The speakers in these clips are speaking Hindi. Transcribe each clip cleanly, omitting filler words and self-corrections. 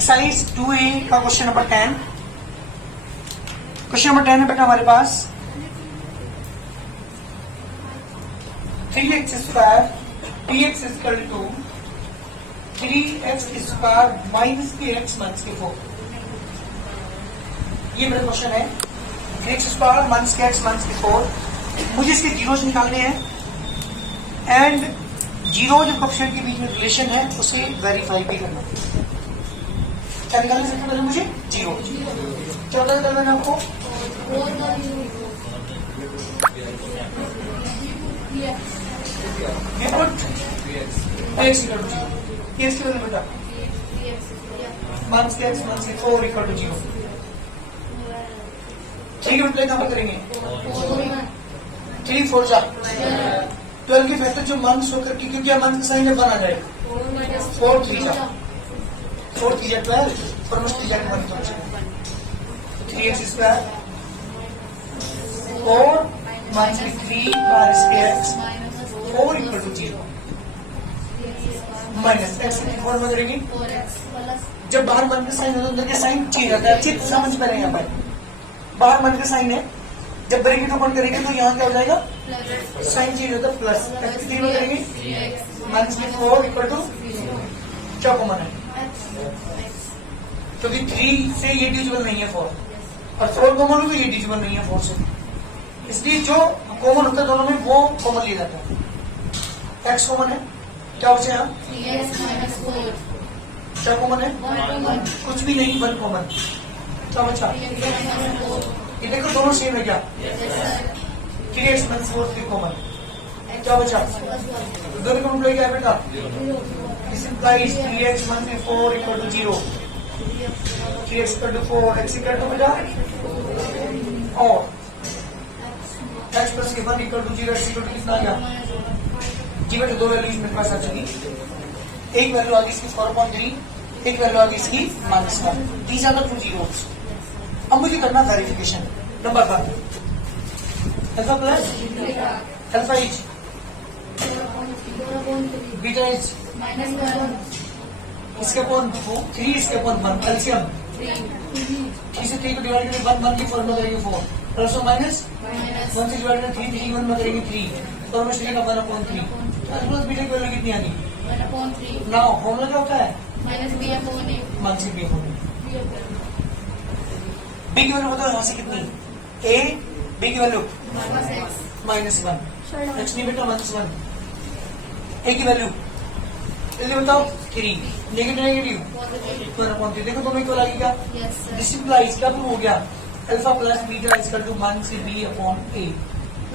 एक्सरसाइज 2A का क्वेश्चन नंबर 10। क्वेश्चन नंबर 10 है बेटा हमारे पास 3x square px equal to 3x square minus के x माइनस के 4। ये मेरा क्वेश्चन है। 3x स्क्वायर माइनस के x माइनस के 4। मुझे इसके जीरोस निकालने हैं एंड जीरो जो कोएफिशिएंट के बीच में रिलेशन है उसे वेरीफाई भी करना। क्या निकालने सबसे पहले मुझे जीरो। क्या बता देता मैंने आपको ये put x equal to zero. ये इसके बदले बेटा माइनस के x minus K 4 equal to zero. ठीक है बेटा, कहां पर करेंगे 3 4 जा 12 की फैक्टर जो माइनस होकर के क्योंकि माइनस का साइन है 1 आ जाएगा 4 3 जा 4 3 जा 12 और मस्ती जा 1 3x स्क्वायर 4 माइनस के 3 माइनस के x 4 equal to 0 minus x की फॉर्म में करेंगे। जब बाहर मन का साइन होता है अंदर का साइन चेंज होता है। अच्छी समझ में यहाँ पर बाहर मन का साइन है, जब ब्रैकेट ओपन करेंगे तो यहाँ क्या हो जाएगा साइन चेंज होता है प्लस x की 3 में करेंगे माइनस के 4 इक्वल टू क्या कॉमन है क्योंकि 3 से ये डिविजिबल नहीं है 4 और 4 कॉमन हो तो ये डिविजिबल नहीं है 4 से, इसलिए जो कॉमन होता है दोनों में वो कॉमन लिया जाता है। x कॉमन है, क्या बचे यहाँ क्या कॉमन है कुछ भी नहीं 1 कॉमन। क्या बचा ये देखो दोनों सेम है क्या 3x माइनस 4 3 कॉमन। क्या बचा दोनों का मतलब क्या है बेटा this implies 3x minus 4 equal to 0 3x equal to 4 x equal to बेटा और x प्लस के 1 equal to 0 x equal to कितना आ गया जी बेटा दो वैल्यूज मेरे पास आ चुकी। एक वैल्यू आ गई इसकी 4.3 एक वैल्यू आ गई इसकी -1। These are the two zeros. अब मुझे करना verification. Number 1 alpha plus alpha is beta is इसके अपॉन 3 इसके अपॉन 1 एलसीएम 3 से 3 को डिवाइड करेंगे 1 1 की फॉर्मूला करेंगे 4 प्लस और माइनस 1 से डिवाइड करेंगे 3 3 1 में करेंगे 3 और में स्टेक अपन अपॉन 3 प्लस बीटा की वैल्यू कितनी आनी ना फॉर्मूला क्या होता है minus b upon a b की वैल्यू बताओ यहाँ से कितनी ए बी की वैल्यू -1 एक्स नहीं बेटा -1 ए की वैल्यू जल्दी बताओ 3 नेगेटिव नेगेटिव 1/3 देखो दोनों इक्वल आ गई क्या दिस इंप्लाइज क्या प्रूव हो गया alpha plus beta equal to 1 से b upon a.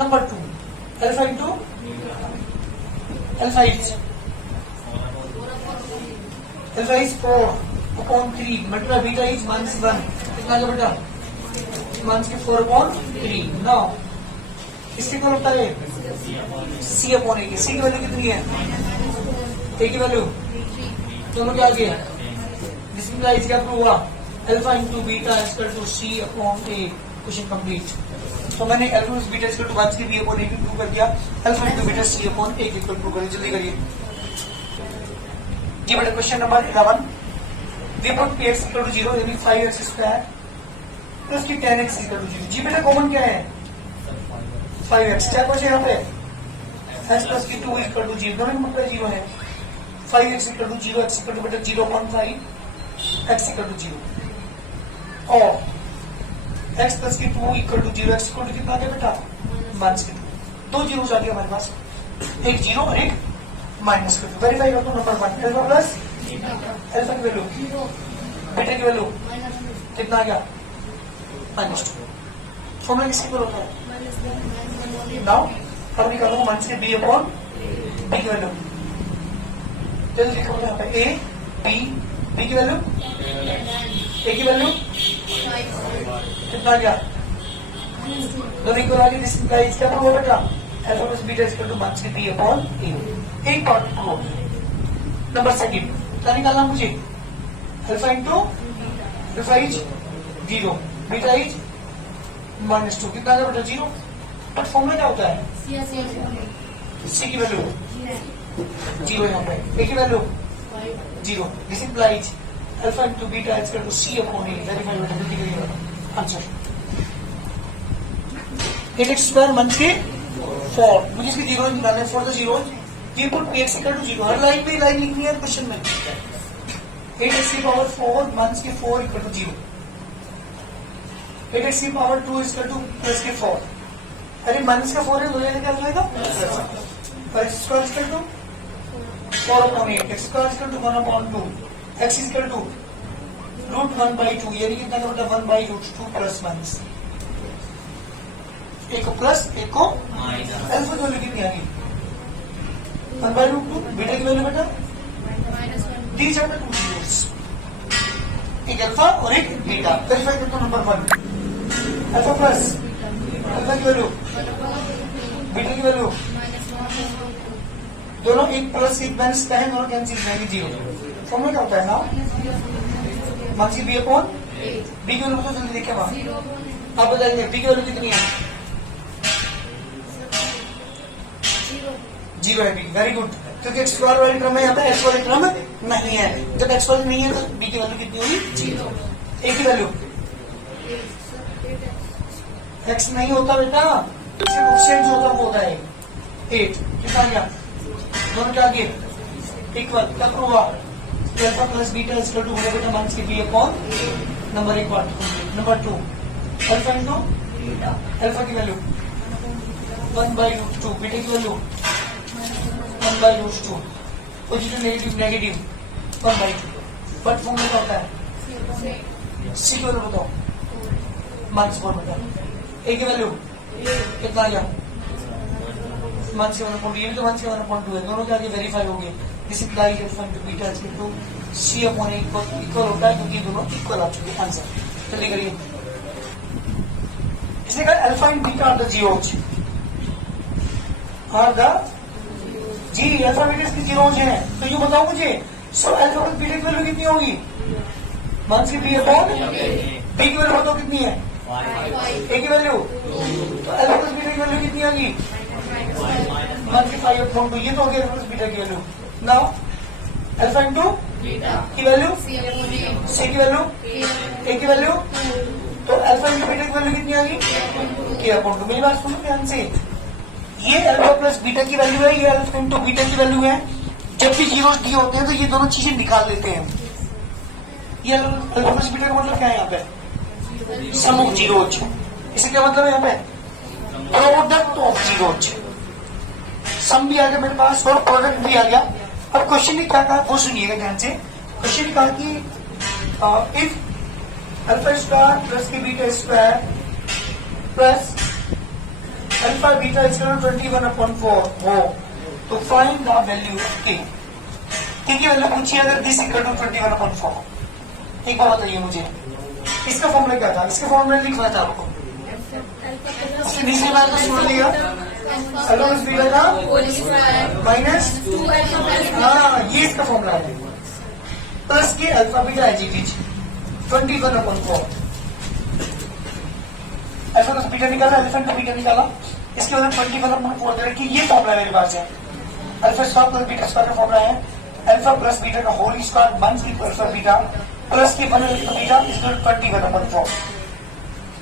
Number 2 alpha into alpha is 4/3 multiply beta is -1 कितना का बेटा -4/3। नाउ इसके क्या लगता है सी अपॉन ए की सी की वैल्यू कितनी है ए की वैल्यू दोनों क्या आ गया दिस इंप्लाइज क्या प्रूव हुआ alpha into beta equal to c upon a. Question complete. तो मैंने alpha into beta equal to 1 से बी अपॉन ए की प्रूव कर दिया। Alpha into beta c upon a की इक्वल प्रूव करिए जल्दी करिए जी बेटा। Question number 11 we put px equal to 0 यानी 5x स्क्वायर प्लस की 10x इक्वल टू 0। जी बेटा कॉमन क्या है 5x क्या बचे यहाँ पे x प्लस की 2 इक्वल टू 0 दोनों मतलब 0 है 5x equal to 0 x equal to बेटा 0.5 x इक्वल टू 0 और x प्लस की 2 equal to 0 x equal to कितना आ गया बेटा -2 दो जीरो आ गया हमारे पास एक जीरो और एक माइनस कर दो। वेरीफाई कर दो। नंबर 1 अल्फा प्लस अल्फा की वैल्यू बीटा की वैल्यू कितना आ गया -2। फॉर्मूला किसके पर होता है नाउ अब निकालो 1 से बी अपॉन बी की वैल्यू जल्दी लिखो यहाँ पे ए बी बी की वैल्यू ए की वैल्यू कितना आ गया दोनों इक्वल आ गई। दिस इंप्लाइज क्या प्रूव बेटा alpha plus beta equal to 1 से बी अपॉन ए। एक पार्ट प्रूव। नंबर 2 क्या निकालना मुझे alpha into alpha is 0 beta is -2 कितना आ गया बेटा 0। बट फॉर्मूला क्या होता है सी की वैल्यू 0 यहाँ पे ए की value 0 this implies alpha into beta is equal to c upon a. Verify बेटा, जल्दी करिए आंसर। 8x स्क्वायर मंथ के 4, मुझे इसके जीरो निकालने हैं। फॉर द जीरो ये put px equal to zero, हर लाइन पे लाइन लिखनी है क्वेश्चन में। 8x की पावर 4 मंथ्स के 4 इक्वल टू जीरो, 8x की पावर 2 इक्वल टू प्लस के 4। अरे मंथ्स का 4 है, दो जगह क्या जाएगा और x square equal to 4 upon 8, x square equal to 1 upon 2, x equal to root 1 by 2, यानी कितना का बेटा 1 बाई रूट 2 प्लस माइनस, एक को प्लस एक को अल्फा वैल्यू कितनी आ गई 1 बाई रूट 2, बीटा की वैल्यू बेटा these are the two zeros, एक अल्फा और एक बीटा। वेरीफाई करते नंबर 1, अल्फा प्लस अल्फा की वैल्यू बीटा की वैल्यू दोनों एक प्लस एक माइनस का है, दोनों कैंसिल जाएंगे जीरो। फॉर्मूला क्या होता है ना, मार्क्स बी अपॉन बी की वैल्यू तो जल्दी देखिए वहां आप बताएंगे बी की वैल्यू कितनी है, जीरो है बी। वेरी गुड, क्योंकि एक्स स्क्वायर वाली क्रम है, यहाँ पे एक्स वाली क्रम नहीं है। जब एक्स वाली नहीं है तो बी की वैल्यू कितनी होगी जीरो। ए की वैल्यू एक्स नहीं होता बेटा, सिर्फ होता वो होता है 8। कितना आ गया, दोनों क्या आगे इक्वल, क्या प्रूव हुआ alpha plus beta equal to होगा बेटा माइनस के b upon number 1 part. Number 2 alpha into alpha की वैल्यू 1 बाई रूट 2, बीटा की value 1 by root 2, positive negative negative 1 by 2। But formula क्या होता है, सी की वैल्यू बताओ माइनस 4 बेटा, ए की वैल्यू कितना आ गया माइनस 1/2, ये भी तो माइनस 1/2 है, दोनों के आगे वेरीफाई हो गए। This implies alpha into beta is equal to c upon a equal होता है, क्योंकि दोनों इक्वल आ चुके हैं। आंसर जल्दी करिए। इसने कहा alpha and beta are the zeros, are the जी अल्फा बीटा इसके जीरोज हैं, तो ये बताओ मुझे सो अल्फा प्लस बीटा की वैल्यू कितनी होगी माइनस के बी अपॉन बी की वैल्यू बताओ कितनी है, ए की वैल्यू, तो अल्फा प्लस बीटा की वैल्यू कितनी होगी माइनस के 5 अपॉन 2, ये तो हो गया अल्फा प्लस बीटा की वैल्यू। नाउ अल्फा इंटू की वैल्यू सी की वैल्यू ए की वैल्यू, तो अल्फा इंटू बीटा की वैल्यू कितनी आ गई के अपॉन 2। मेरी बात सुनो ध्यान से, ये अल्फा प्लस बीटा की वैल्यू है, ये अल्फा इंटू बीटा की वैल्यू है। जब भी जीरो दिए होते हैं तो ये दोनों चीजें निकाल लेते हैं। ये अल्फा प्लस बीटा का मतलब क्या है यहाँ पे, सम ऑफ जीरोज। इसे क्या मतलब है यहाँ पे, प्रोडक्ट ऑफ जीरोज। सम भी आ गया मेरे पास और प्रोडक्ट भी आ गया। अब क्वेश्चन ने क्या कहा वो सुनिएगा ध्यान से। क्वेश्चन ने कहा कि इफ अल्फा स्क्वायर प्लस के beta square plus alpha beta equal to 21/4 हो तो फाइंड द वैल्यू ऑफ के। के की वैल्यू पूछिए अगर दिस इक्वल टू 21/4। एक बात बताइए मुझे, इसका फॉर्मूला क्या था, इसका फॉर्मूला लिखना था आपको, उसके नीचे मैं तो सुन लिया अल्फा प्लस बीटा का माइनस, हाँ ये इसका फॉर्मूला है, प्लस के alpha beta as it is 21/4। Alpha plus beta निकाला, अल्फा इंटू बीटा निकाला, इसके बाद 21/4 दे रखी। ये फॉर्मूला मेरे पास है, alpha square plus beta square का फॉर्मूला है अल्फा प्लस बीटा का होल स्क्वायर माइनस की अल्फा बीटा प्लस के 1 alpha beta is 21/4।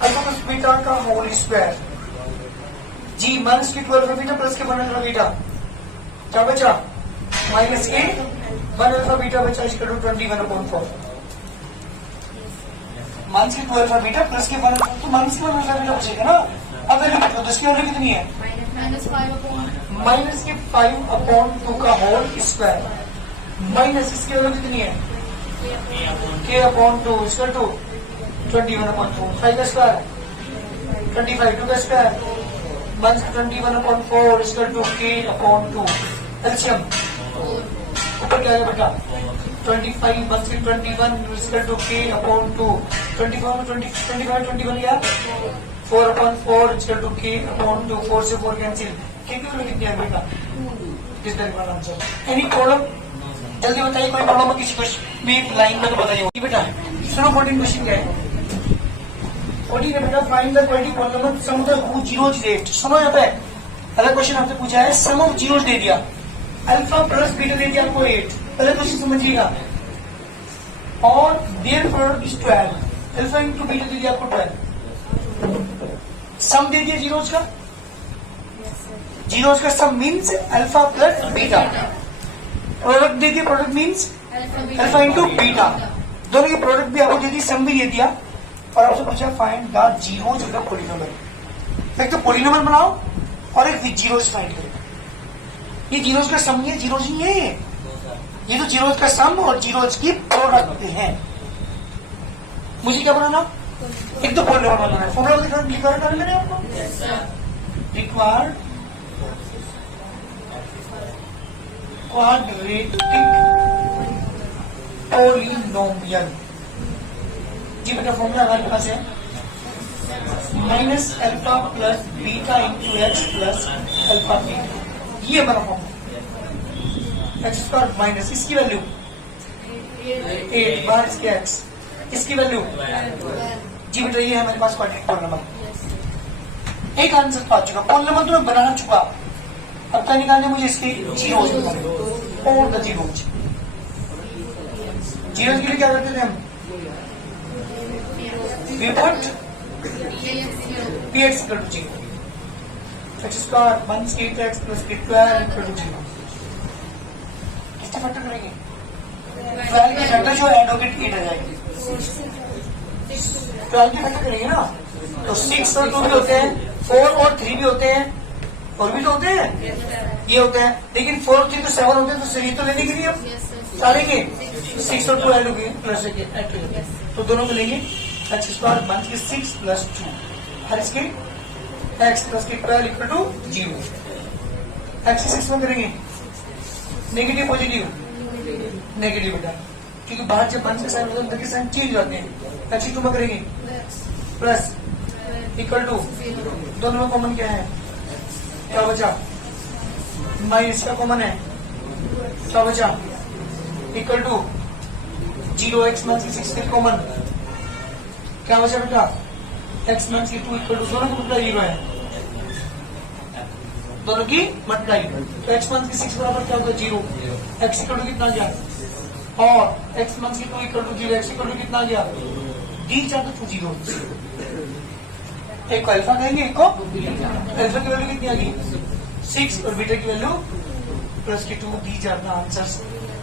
Alpha plus beta का होल स्क्वायर जी माइनस की 2 अल्फा बीटा प्लस के 1 अल्फा बीटा, क्या बचा माइनस के 1 अल्फा बीटा बचा इज 21/4। माइनस की 2 अल्फा बीटा प्लस के 1 तो माइनस के 1 अल्फा बीटा बचेगा ना। अब वैल्यू देखो, इसकी वैल्यू कितनी है माइनस के 5/2 का होल स्क्वायर माइनस इसकी वैल्यू कितनी है के अपॉन 2 इसका 21/4। 5 का स्क्वायर 25, 2 का स्क्वायर माइनस 21/4 इसका 2 के अपॉन 2। एलसीएम ऊपर क्या है बेटा 25 माइनस 21 इसका 2 के अपॉन 2। 25 21 गया 4/4 इसका 2 के अपॉन 2। 4 से 4 कैंसिल, के की वैल्यू कितनी है बेटा, किस तरह का आंसर। एनी प्रॉब्लम जल्दी बताइए, कोई प्रॉब्लम है किसी क्वेश्चन भी लाइन में तो बताइए बेटा। सुनो 14 क्वेश्चन क्या है, 14 है बेटा find the quadratic polynomial sum of the whose zeros रेट। सुनो यहाँ पे अगला क्वेश्चन आपसे पूछा है, सम ऑफ जीरोज दे दिया, अल्फा प्लस बीटा दे दिया आपको 8। पहले क्वेश्चन समझिएगा, और their product is 12, alpha into beta दे दिया आपको 12, सम दे दिया जीरोज का, जीरोज का sum means alpha plus beta, product दे दिया, product means alpha into beta, दोनों की प्रोडक्ट भी आपको दे दी, सम भी दे दिया, और आपसे पूछा find the zeros of the polynomial. एक तो पॉलिनोमियल बनाओ और एक जीरोज फाइंड करो। ये जीरोज का सम है, जीरोज ही है ये तो जीरोज का सम और जीरोज की प्रोडक्ट है। मुझे क्या बनाना, एक तो पॉलिनोमियल बनाना है, फॉर्मूला लिखा है मैंने आपको, रिक्वायर्ड क्वाड्रेटिक पॉलिनोमियल। जी बेटा फॉर्मूला हमारे पास है minus alpha plus beta into x plus alpha beta, ये हमारा फॉर्मूला, एक्स स्क्वायर माइनस इसकी वैल्यू 8 बार इसके एक्स, इसकी वैल्यू जी बेटा ये है हमारे पास क्वाड्रेटिक पॉलिनोमियल। एक आंसर तो आ चुका, पॉलिनोमियल तो मैं बना चुका, अब क्या निकालने मुझे इसके जीरोज और द जीरोज। जीरोज के लिए क्या करते थे हम, we put px equal to 0, x square 1 plus 12 equal to 0, किससे फैक्टर करेंगे, 12 के फैक्टर जो ऐड होकर 8 आ जाएगी, 12 के फैक्टर करेंगे ना, तो 6 और 2 भी होते हैं, 4 और 3 भी होते हैं, और भी तो होते हैं, ये होते हैं, लेकिन 4 और 3 तो 7 होते हैं, तो ये तो लेने के लिए अब डालेंगे 6 और 2 ऐड हो गए प्लस तो दोनों को लेंगे, एक्स स्क्वायर 6 प्लस 2 और इसके एक्स प्लस के 12 इक्वल टू 0, एक्स 6 में करेंगे नेगेटिव पॉजिटिव नेगेटिव बेटा, क्योंकि बाहर जब 1 से साइन होता है अंदर के साइन चेंज हो जाते हैं, एक्स 2 में करेंगे प्लस इक्वल टू, दोनों में कॉमन क्या है, क्या बचा, माइनस का कॉमन है, क्या बचा, इक्वल टू 0 एक्स माइनस 6 के कॉमन, क्या बचा बेटा, एक्स माइनस 2 इक्वल टू, दोनों को मल्टीप्लाई है, दोनों की मल्टीप्लाई, तो एक्स माइनस 6 बराबर क्या होगा 0, एक्स इक्वल टू कितना गया, और x minus 2 equal to 0, x equal to कितना गया, डी चाहते तो 0, एक को अल्फा कहेंगे, एक को अल्फा की वैल्यू कितनी आ गई 6 और बीटा की वैल्यू प्लस की 2, दी जाता आंसर,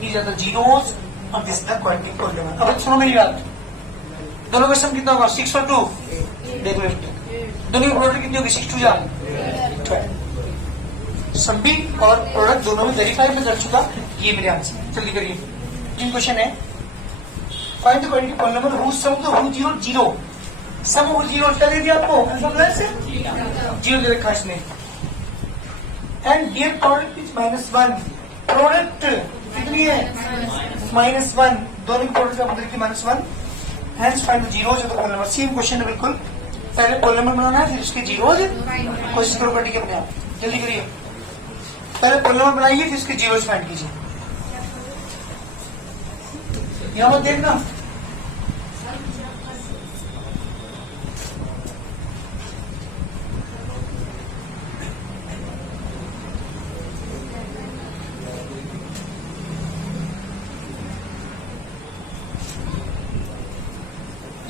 दी जाता जीरोस और दिस द क्वाड्रेटिक पॉलिनोमियल। अब सुनो मेरी बात, दोनों का सम कितना होगा 6 और 2, देखो दोनों की प्रोडक्ट कितनी होगी 6 2 जा 12, सम भी और प्रोडक्ट दोनों में वेरीफाई में कर चुका, ये मेरे आंसर। जल्दी करिए, तीन क्वेश्चन है, find the quadratic polynomial whose sum to 0 0, sum हो 0 क्या दे दिया आपको, अल्फा प्लस 0 दे रखा इसने, and here product is -1, product कितनी है -1, दोनों की प्रोडक्ट आपको देखिए -1, hence find the zeros of the polynomial. Same question है बिल्कुल, पहले पॉलिनोमियल बनाना है फिर उसके जीरोज कोशिश करो करने के अपने आप, जल्दी करिए, पहले पॉलिनोमियल बनाइए फिर उसके जीरोज फाइंड कीजिए, यहां मत देखना,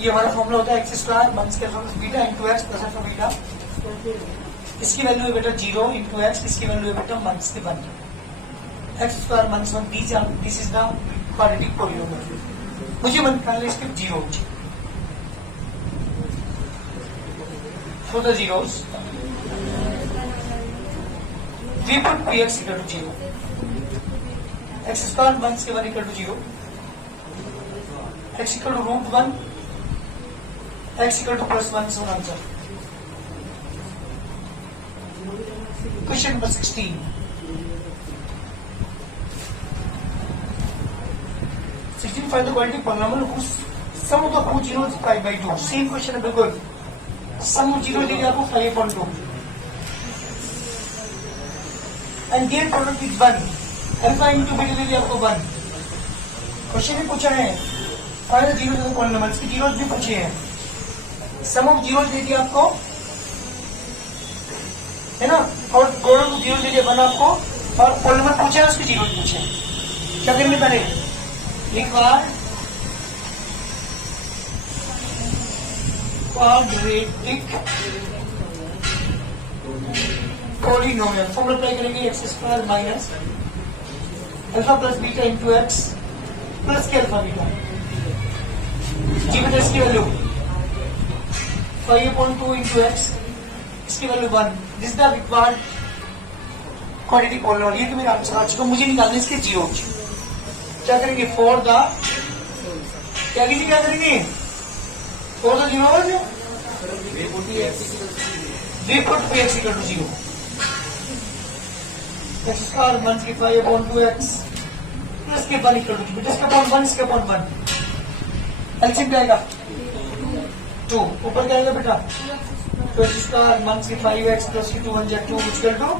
ये हमारा फॉर्मूला होता है x square 1 square plus beta into x plus alpha beta, इसकी वैल्यू है बेटा 0 इंटू एक्स, इसकी वैल्यू है बेटा 1 से 1, x square -1 this is the quadratic polynomial. मुझे मन निकालना इसके zeros, for the zeros we put px equal to 0, x square 1 से 1 equal to 0, x equal to √1, x equal to +1 is one answer. Question number 16. Find the quadratic polynomial whose sum of the whole zeros is 5/2. Same question है बिल्कुल, sum of zero दे दिया आपको 5/2 and their product is 1, alpha into beta दे दिया आपको 1। क्वेश्चन भी पूछा है find the zeros of the polynomial, इसके जीरोज भी पूछे हैं, सम ऑफ जीरो दे दिया आपको है ना, और दोनों को जीरो दे दिया 1 आपको, और पॉलिनोमियल पूछा है उसके जीरो पूछे, क्या करेंगे पहले required quadratic polynomial. Formula apply करेंगे x square minus alpha plus beta into x plus के अल्फा बीटा। जी बेटा इसकी वैल्यू 5/2 इंटू एक्स, इसकी value 1। This the required quadratic polynomial. ये तो मेरा आंसर आ चुका, मुझे निकालने इसके जीरो। क्या करेंगे फॉर द क्या करेंगे for the zero we put x equal to 0. x square multiply upon 2x plus के 1 equal to 2. इसका अपॉन 1, इसका अपॉन 1। एलसीएम क्या आएगा 2। ऊपर क्या आएगा बेटा 2x square multiply 5x plus के 2 1 जा 2 इक्वल टू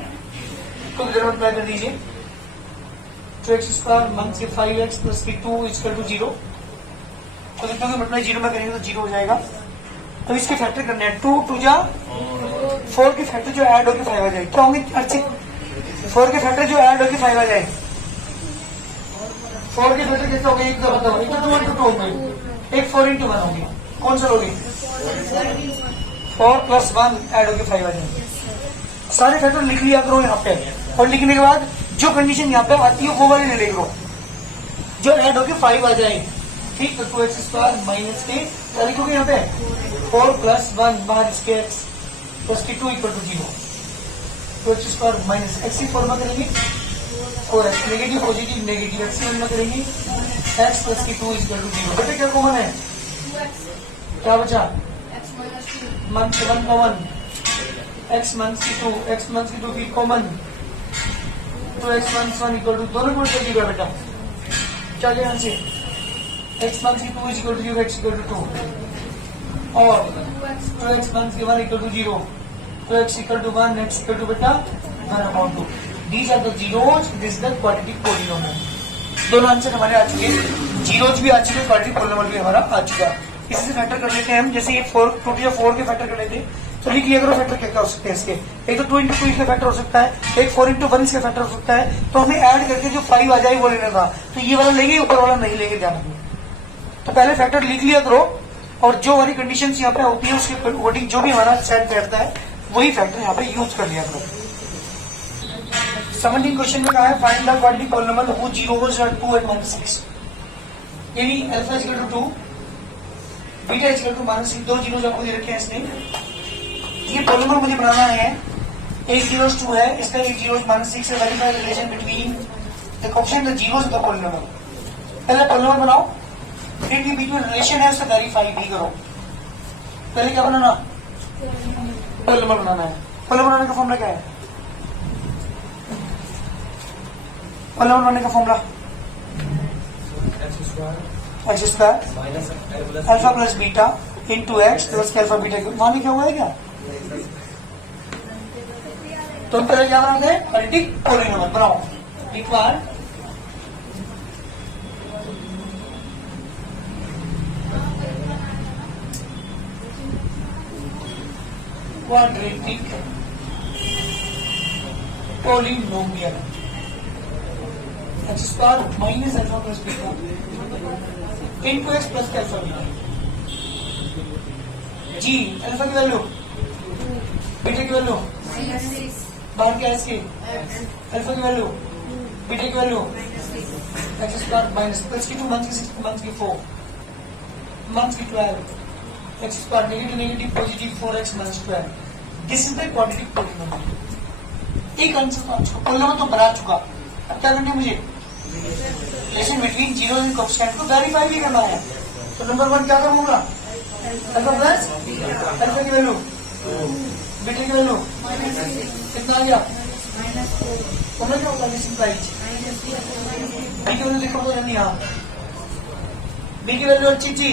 तो इधर मल्टीप्लाई कर दीजिए। 2x square multiply 5x plus के 2 इक्वल टू 0। तो देखो कि मल्टीप्लाई 0 में करेंगे तो 0 हो जाएगा। तो इसके फैक्टर करने हैं 2 2 जा 4 के फैक्टर जो ऐड होकर 5 आ जाए। क्या होंगे अच्छे 4 के फैक्टर जो ऐड होकर 5 आ जाए। 4 के फैक्टर कैसे हो गए एक तो बताओ। एक तो 2 इंटू 2 होंगे, एक 4 इंटू 1 होंगे। कौन सा होगी 4 प्लस 1 ऐड होकर 5 आ जाए। सारे फैक्टर लिख लिया करो यहाँ पे और लिखने के बाद जो कंडीशन यहाँ पे आती है वो वाली ले लो जो ऐड होकर 5 आ जाए। ठीक तो 2x स्क्वायर माइनस के क्या लिखोगे यहाँ पे 4 प्लस 1 बाहर इसके x प्लस के 2 equal to 0। 2x square minus x की फॉर्मा करेंगे 4x negative positive negative x की फॉर्मा करेंगे x प्लस के 2 इक्वल टू 0। बेटे क्या कॉमन है क्या बचा 1 से 1 कॉमन x माइनस की 2 x माइनस की 2 की कॉमन तो x माइनस 1 इक्वल टू दोनों को 0 बेटा क्या यहाँ से x माइनस की 2 equal to 0 x equal to 2 और 2x माइनस की 1 इक्वल टू 0 तो x equal to 1 x equal to बेटा 1/2। These are the zeros, this is the quadratic polynomial. दोनों आंसर हमारे आ चुके हैं, जीरोज भी आ चुके हैं, क्वाड्रेटिक पॉलिनोमियल भी हमारा आ चुका है। इसी से फैक्टर कर लेते हैं हम। जैसे ये 4 2 या 4 के फैक्टर कर लेते हैं तो लिख लिया करो फैक्टर क्या क्या हो सकते हैं इसके। एक तो 2 इंटू 2 इसका फैक्टर हो सकता है, एक 4 इंटू 1 इसका फैक्टर हो सकता है। तो हमें ऐड करके जो 5 आ जाए वो लेना था, तो ये वाला लेंगे ऊपर वाला नहीं लेंगे ध्यान रखना। तो पहले फैक्टर लिख लिया करो और जो वाली कंडीशन यहाँ पे होती है उसके अकॉर्डिंग जो भी हमारा सेट बैठता है वही फैक्टर यहाँ पे यूज कर लिया करो। 17 क्वेश्चन में कहा है find the quadratic polynomial who zeros are 2 and -6। यानी alpha equal to 2 beta equal to -6 दो जीरोस आपको दे रखे हैं इसने। ये पॉलिनोमियल मुझे बनाना है, एक जीरोस 2 है, इसका एक जीरोस -6 से verify relation between the coefficient the zeros of the polynomial. पहले पॉलिनोमियल बनाओ फिर के बीच में रिलेशन है उससे वेरीफाई भी करो। पहले क्या बनाना पॉलिनोमियल बनाना है। पॉलिनोमियल बनाने का फॉर्मूला क्या है पॉलिनोमियल बनाने का formula x square alpha plus beta into x plus alpha beta. वहां लिखा हुआ है क्या तो पहले क्या बनाते हैं क्वाड्रेटिक पॉलिनोमियल बनाओ। Required quadratic polynomial x square minus alpha plus beta into x plus alpha beta. जी अल्फा की वैल्यू बीटा की वैल्यू बाहर क्या है इसकी अल्फा की वैल्यू बीटा की value x square minus plus की 2 मंथ्स की 6 मंथ्स की 4 मंथ्स की 12 x square negative negative positive 4x minus 12। This is the quadratic polynomial. एक आंसर तो आपको पॉलिनोमियल तो बना चुका, अब क्या करना है मुझे relation between zero and coefficient को वेरीफाई भी करना है। तो नंबर 1 क्या करूंगा अल्फा प्लस अल्फा की वैल्यू बीटा की वैल्यू कितना आ गया फॉर्मूला क्या होगा सिंपलाइज बी की वैल्यू देखो तो यहाँ बी की वैल्यू अच्छी थी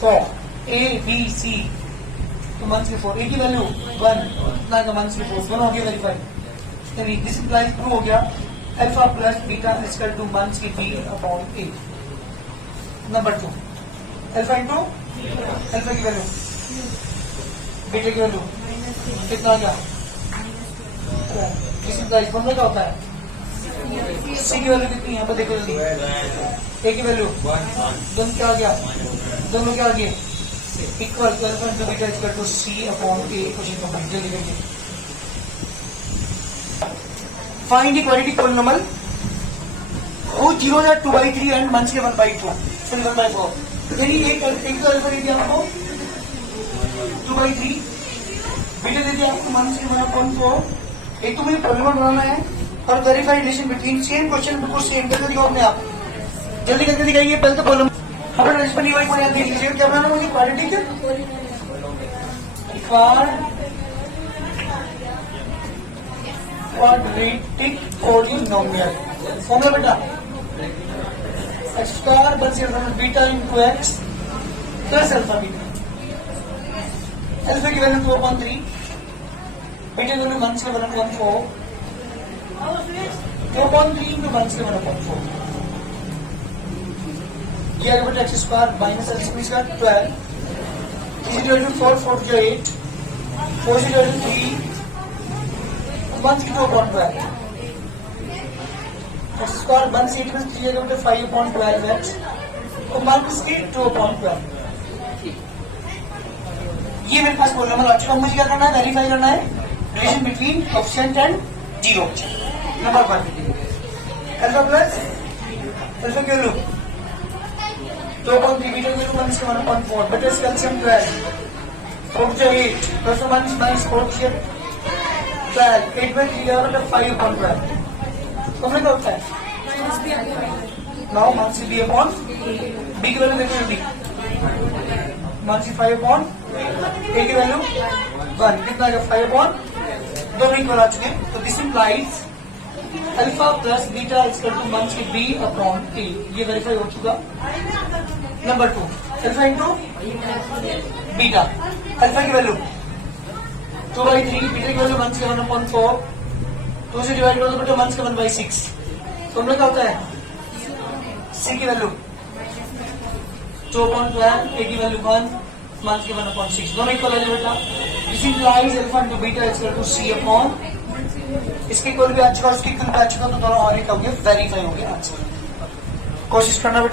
4 ए बी सी तो मंथ्स के 4 ए की वैल्यू 1 इतना का मंथ्स के 4 दोनों हो गया वेरीफाई। यानी दिस इंप्लाइज प्रूव हो गया alpha plus beta equal two months की B upon a. Number 2 alpha into alpha की वैल्यू बीटा की वैल्यू कितना आ गया दिस इंप्लाइज फॉर्मूला क्या होता है सी की वैल्यू कितनी यहाँ पर देखो जल्दी ए की वैल्यू दोनों क्या आ गया दोनों क्या आ गया equal to alpha into beta equal to c upon a question complete जल्दी करिए find the quadratic polynomial whose zeros are 2/3 and 1 से 1/2 फिर 1/4 यानी एक तो अल्फा दे दिया आपको 2/3 बीटा दे दिया आपको 1 से 1/4 एक तो मुझे पॉलिनोमियल बनाना है और verify relation between same question बिल्कुल सेम करके दिखाओ अपने आप जल्दी करके दिखाइए पहले तो पॉलिनोमियल अपने रिलेशन को ध्यान देख लीजिए क्या बनाना मुझे क्वाड्रेटिक पॉलिनोमियल फॉर्मूला बेटा एक्स स्क्वायर बन से beta into x plus alpha beta alpha की वैल्यू 2/3 बीटा की वैल्यू 1 से 1/4 2/3 इंटू 1 से 1/4 ये आगे बेटा x square minus x square 12 is equal to 4 4 जो 8 4 इज इक्वल टू 3 1 की 2/12 एक्स स्क्वायर 1 से 8 में 3 आगे बेटा 5/12 एक्स और माइनस की 2/12 ये मेरे पास पॉलिनोमियल आ चुका मुझे क्या करना है वेरीफाई करना है relation between coefficient and zero number 1 alpha plus alpha की वैल्यू 2/3 बीटा की वैल्यू 1 से 1/4 बेटा इसका एलसीएम 12 4 जो 8 प्लस माइनस माइनस 4 से 12 8/3 और बेटा 5/12 तो फिर क्या होता है now minus b upon b की वैल्यू देखो जल्दी माइनस 5 अपॉन ए की वैल्यू 1 कितना आएगा 5 अपॉन दोनों इक्वल आ चुके हैं तो this implies alpha plus beta equal to 1 से बी अपॉन ए ये वेरीफाई हो चुका number 2 alpha into beta alpha की वैल्यू 2/3 बीटा की वैल्यू 1 से 1/4 2 से डिवाइड करो तो बेटा 1 से 1/6 तो हम लोग क्या होता है सी की वैल्यू 2/12 ए की वैल्यू 1 1 के 1/6 दोनों इक्वल है बेटा this implies alpha into beta equal to c upon इसके इक्वल भी आ चुका उसके इक्वल भी आ चुका तो दोनों और एक हो गया वेरीफाई हो गया आंसर कोशिश करना बेटा